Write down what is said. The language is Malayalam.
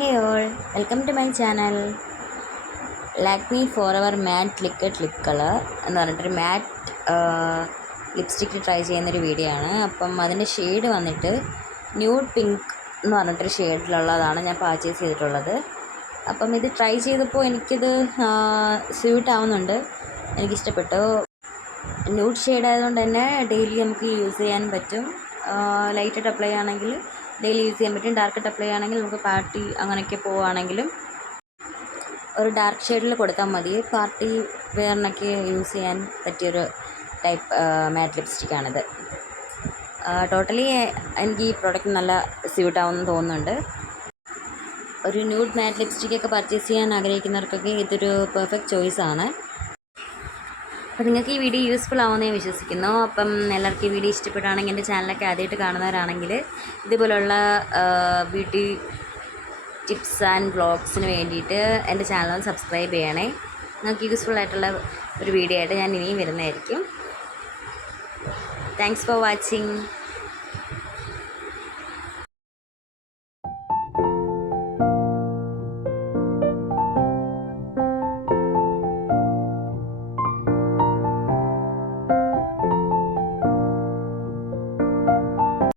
Hey all, welcome to my channel. Lakme Forever Matte Liquid Lip Color എന്ന് പറഞ്ഞിട്ടൊരു മാറ്റ് ലിപ്സ്റ്റിക്ക് ട്രൈ ചെയ്യുന്നൊരു വീഡിയോ ആണ്. അപ്പം അതിൻ്റെ ഷെയ്ഡ് വന്നിട്ട് ന്യൂഡ് പിങ്ക് എന്ന് പറഞ്ഞിട്ടൊരു ഷെയ്ഡിലുള്ളതാണ് ഞാൻ പർച്ചേസ് ചെയ്തിട്ടുള്ളത്. അപ്പം ഇത് ട്രൈ ചെയ്തപ്പോൾ എനിക്കിത് സ്യൂട്ട് ആവുന്നുണ്ട്, എനിക്കിഷ്ടപ്പെട്ടു. ന്യൂഡ് ഷെയ്ഡ് ആയതുകൊണ്ട് തന്നെ ഡെയിലി നമുക്ക് യൂസ് ചെയ്യാൻ പറ്റും. ലൈറ്റായിട്ട് അപ്ലൈ ആണെങ്കിൽ ഡെയിലി യൂസ് ചെയ്യാൻ പറ്റും. ഡാർക്കായിട്ട് അപ്ലൈ ആണെങ്കിൽ നമുക്ക് പാർട്ടി അങ്ങനെയൊക്കെ പോവുകയാണെങ്കിലും ഒരു ഡാർക്ക് ഷെയ്ഡിൽ കൊടുത്താൽ മതി. പാർട്ടി വെയറിനൊക്കെ യൂസ് ചെയ്യാൻ പറ്റിയൊരു ടൈപ്പ് മാറ്റ് ലിപ്സ്റ്റിക്കാണിത്. ടോട്ടലി എനിക്ക് ഈ പ്രോഡക്റ്റ് നല്ല സ്യൂട്ടാവുമെന്ന് തോന്നുന്നുണ്ട്. ഒരു ന്യൂഡ് മാറ്റ് ലിപ്സ്റ്റിക്കൊക്കെ പർച്ചേസ് ചെയ്യാൻ ആഗ്രഹിക്കുന്നവർക്കൊക്കെ ഇതൊരു പെർഫെക്റ്റ് ചോയ്സാണ്. അപ്പോൾ നിങ്ങൾക്ക് ഈ വീഡിയോ യൂസ്ഫുൾ ആവുമെന്ന് ഞാൻ വിശ്വസിക്കുന്നു. അപ്പം എല്ലാവർക്കും ഈ വീഡിയോ ഇഷ്ടപ്പെടുകയാണെങ്കിൽ എൻ്റെ ചാനലൊക്കെ ആദ്യമായിട്ട് കാണുന്നവരാണെങ്കിൽ ഇതുപോലുള്ള ബ്യൂട്ടി ടിപ്സ് ആൻഡ് വ്ളോഗ്സിന് വേണ്ടിയിട്ട് എൻ്റെ ചാനൽ സബ്സ്ക്രൈബ് ചെയ്യണേ. നിങ്ങൾക്ക് യൂസ്ഫുൾ ആയിട്ടുള്ള ഒരു വീഡിയോ ആയിട്ട് ഞാൻ ഇനിയും വരുന്നതായിരിക്കും. Thanks for watching.